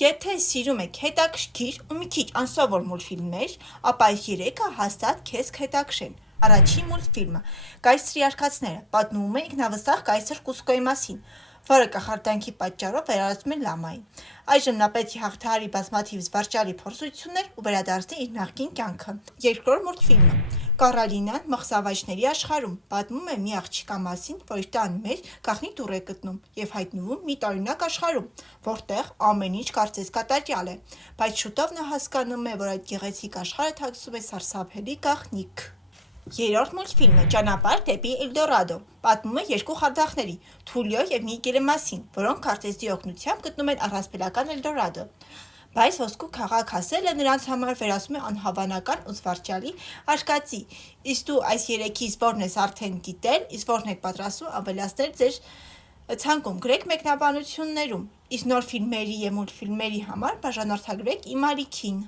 Եթե սիրում եք հետաքրքիր ու մի քիչ անսովոր մուլտֆիլմեր, ապա այս երեքը հաստատ քեզ կհետաքրեն։ Առաջին մուլտֆիլմը «Կայսրի արկածները» պատմում է ինքնավստահ կայսր Կուսկոյի մասին, որը կախարդանքի պատճառով վերածվում է լամայի։ Այժմ նա պետք է հաղթահարի բազմաթիվ զվարճալի փորձություններ ու վերադարձնի իր նախկին կյանքը։ Երկրորդ մուլտֆիլմը «Կառալինան մղձավանջների աշխարհում» պատմում է մի աղջկա մասին, որ իր տան մեջ գաղտնի դուռ է գտնում և հայտնվում մի տարօրինակ աշխարհում, որտեղ ամեն ինչ կարծես կատարյալ է, բայց շուտով նա հասկանում է, որ այդ գեղեցիկ աշխարհը թաքցնում է սարսափելի գաղտնիք։ Երրորդ մուլտֆիլմը «Ճանապարհ դեպի Էլդորադո» պատմում է երկու խարդախների՝ Թուլիո և Միգելի մասին, որոնք քարտեզի օգնությամբ գտնում են առհասարական Էլդորադո։ Բայց ոսկու քաղաք հասնելը նրանց համար վերածվում է անհավանական ու զվարճալի արկածի։ Իսկ դու այս երեքից որն ես արդեն դիտել, իսկ որն եք պատրաստվում ավելացնել ձեր ցանկում, գրեք մեկնաբանություններում, իսկ նոր ֆիլմերի և մուլտֆիլմերի համար բաժանորդագրվեք իմ ալիքին։